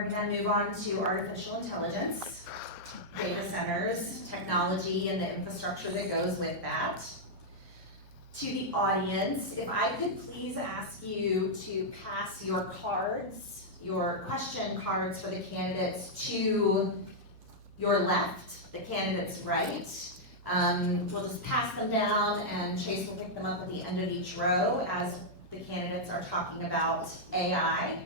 We're going to move on to artificial intelligence, data centers, technology, and the infrastructure that goes with that. To the audience, if I could please ask you to pass your cards, your question cards for the candidates to your left, the candidate's right. We'll just pass them down and Chase will pick them up at the end of each row as the candidates are talking about AI.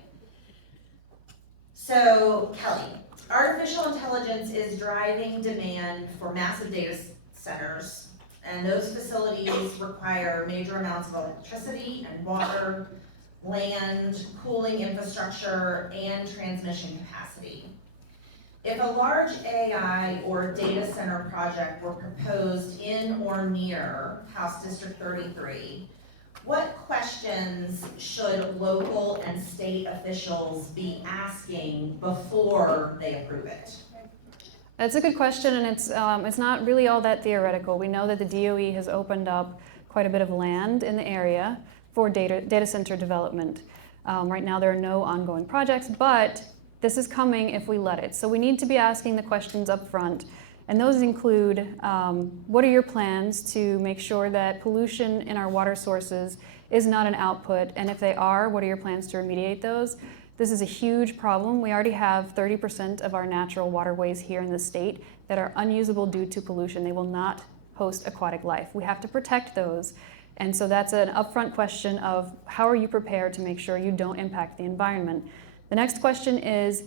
So, Kelly, artificial intelligence is driving demand for massive data centers, and those facilities require major amounts of electricity and water, land, cooling infrastructure, and transmission capacity. If a large AI or data center project were proposed in or near House District 33, what questions should local and state officials be asking before they approve it? That's a good question, and it's not really all that theoretical. We know that the DOE has opened up quite a bit of land in the area for data center development. Right now there are no ongoing projects, but this is coming if we let it. So we need to be asking the questions up front, and those include, what are your plans to make sure that pollution in our water sources is not an output, and if they are, what are your plans to remediate those? This is a huge problem. We already have 30% of our natural waterways here in the state that are unusable due to pollution. They will not host aquatic life. We have to protect those. And so that's an upfront question of how are you prepared to make sure you don't impact the environment? The next question is,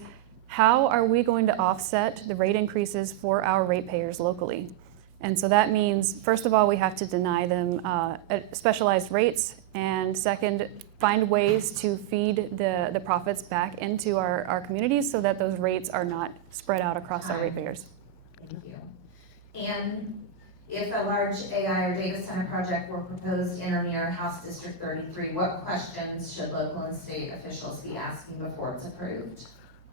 how are we going to offset the rate increases for our ratepayers locally? And so that means, first of all, we have to deny them specialized rates, and second, find ways to feed the profits back into our communities so that those rates are not spread out across our ratepayers. Thank you. And if a large AI or data center project were proposed in or near House District 33, what questions should local and state officials be asking before it's approved?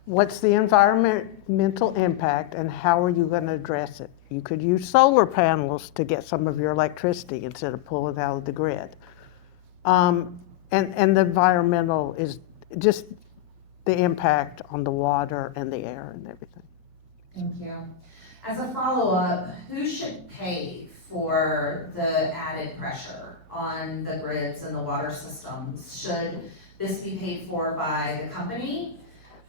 What's the environmental impact and how are you going to address it? You could use solar panels to get some of your electricity instead of pulling out of the grid. And the environmental is just the impact on the water and the air and everything. Thank you. As a follow-up, who should pay for the added pressure on the grids and the water systems? Should this be paid for by the company,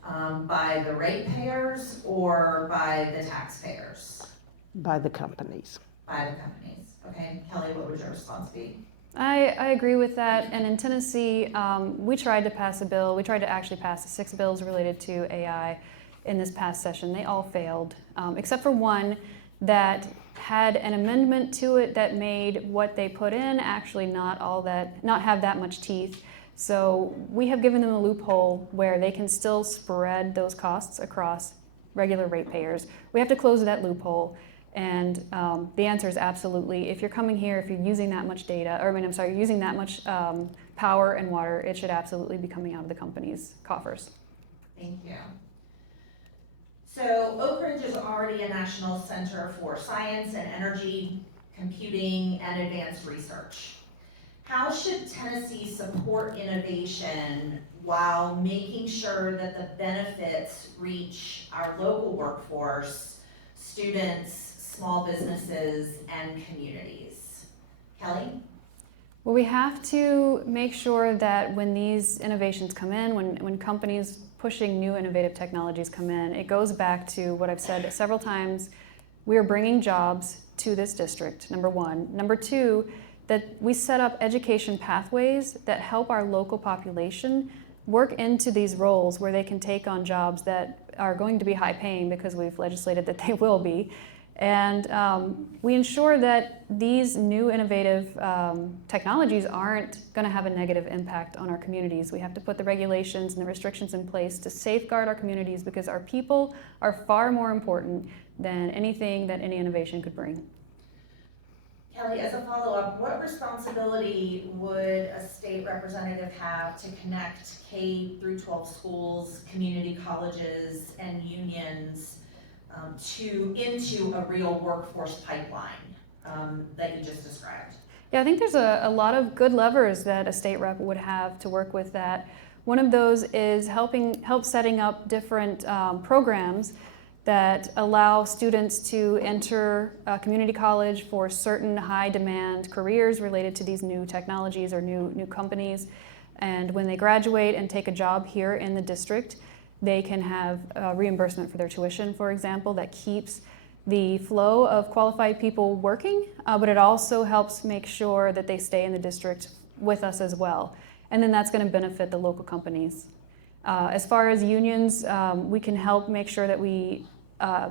by the ratepayers, or by the taxpayers? By the companies. By the companies. Okay, Kelly, what would your response be? I agree with that, and in Tennessee, we tried to pass a bill. We tried to actually pass 6 bills related to AI in this past session. They all failed, except for one that had an amendment to it that made what they put in actually not have that much teeth. So we have given them a loophole where they can still spread those costs across regular ratepayers. We have to close that loophole. And the answer is absolutely. If you're coming here, if you're using that much using that much power and water, it should absolutely be coming out of the company's coffers. Thank you. So Oak Ridge is already a national center for science and energy, computing, and advanced research. How should Tennessee support innovation while making sure that the benefits reach our local workforce, students, small businesses, and communities? Kelly? Well, we have to make sure that when these innovations come in, when companies pushing new innovative technologies come in, it goes back to what I've said several times. We are bringing jobs to this district, number one. Number two, that we set up education pathways that help our local population work into these roles where they can take on jobs that are going to be high paying because we've legislated that they will be. And we ensure that these new innovative technologies aren't going to have a negative impact on our communities. We have to put the regulations and the restrictions in place to safeguard our communities because our people are far more important than anything that any innovation could bring. Kelly, as a follow-up, what responsibility would a state representative have to connect K through 12 schools, community colleges, and unions into a real workforce pipeline that you just described? Yeah, I think there's a lot of good levers that a state rep would have to work with that. One of those is help setting up different programs that allow students to enter community college for certain high demand careers related to these new technologies or new companies. And when they graduate and take a job here in the district, they can have reimbursement for their tuition, for example, that keeps the flow of qualified people working, but it also helps make sure that they stay in the district with us as well. And then that's going to benefit the local companies. As far as unions, we can help make sure that we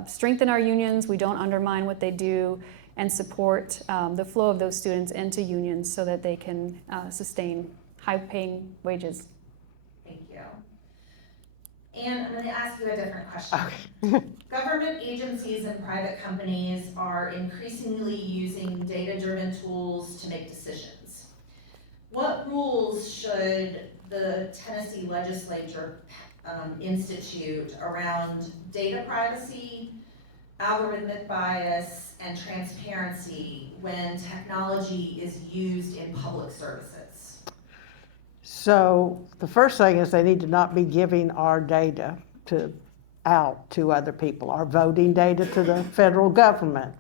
strengthen our unions, we don't undermine what they do, and support the flow of those students into unions so that they can sustain high-paying wages. Thank you. And I'm going to ask you a different question. Okay. Government agencies and private companies are increasingly using data-driven tools to make decisions. What rules should the Tennessee legislature institute around data privacy, algorithmic bias, and transparency when technology is used in public services? So the first thing is they need to not be giving our data out to other people, our voting data to the federal government.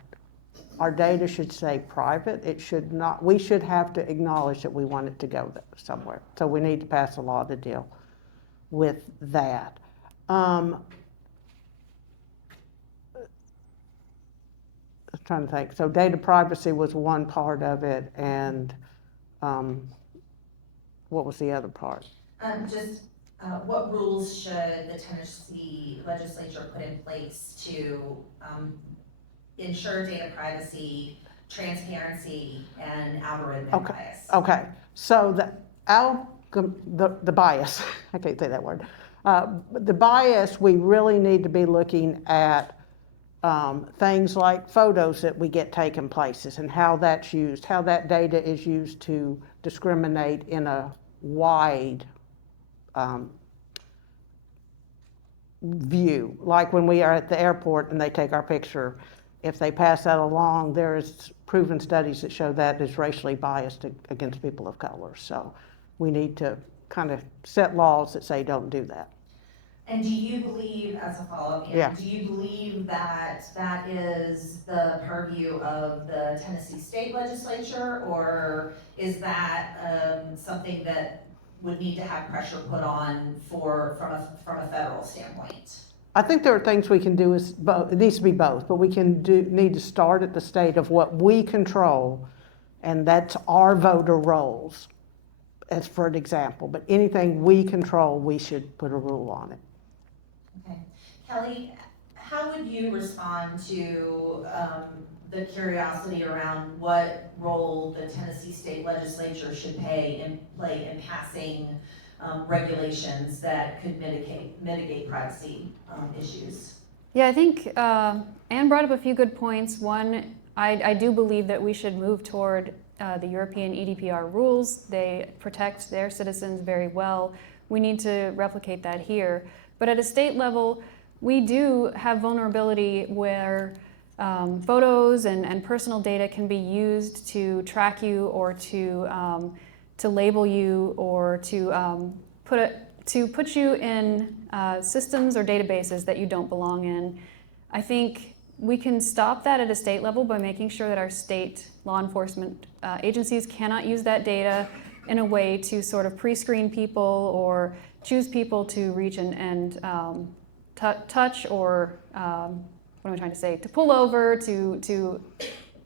Our data should stay private. It should not, we should have to acknowledge that we want it to go somewhere. So we need to pass a law to deal with that. I'm trying to think. So data privacy was one part of it, and what was the other part? What rules should the Tennessee legislature put in place to ensure data privacy, transparency, and algorithmic bias? Okay, so the bias, I can't say that word. The bias, we really need to be looking at things like photos that we get taken places and how that's used, how that data is used to discriminate in a wide view. Like when we are at the airport and they take our picture, if they pass that along, there is proven studies that show that is racially biased against people of color. So we need to kind of set laws that say don't do that. And do you believe, as a follow-up, Anna, Yeah. do you believe that that is the purview of the Tennessee state legislature, or is that something that would need to have pressure put on from a federal standpoint? I think there are things we can do. It needs to be both, but we need to start at the state of what we control, and that's our voter rolls, as for an example. But anything we control, we should put a rule on it. Okay. Kelly, how would you respond to the curiosity around what role the Tennessee state legislature should play in passing regulations that could mitigate privacy issues? Yeah, I think Anne brought up a few good points. One, I do believe that we should move toward the European EDPR rules. They protect their citizens very well. We need to replicate that here. But at a state level, we do have vulnerability where photos and personal data can be used to track you or to label you or to put you in systems or databases that you don't belong in. I think we can stop that at a state level by making sure that our state law enforcement agencies cannot use that data in a way to sort of pre-screen people or choose people to reach and touch or, what am I trying to say, to pull over, to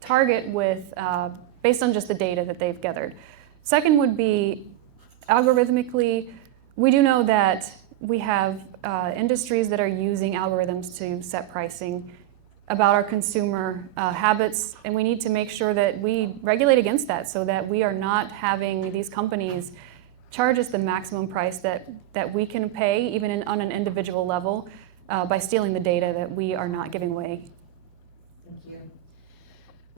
target with, based on just the data that they've gathered. Second would be algorithmically, we do know that we have industries that are using algorithms to set pricing about our consumer habits, and we need to make sure that we regulate against that so that we are not having these companies charge us the maximum price that we can pay, even on an individual level, by stealing the data that we are not giving away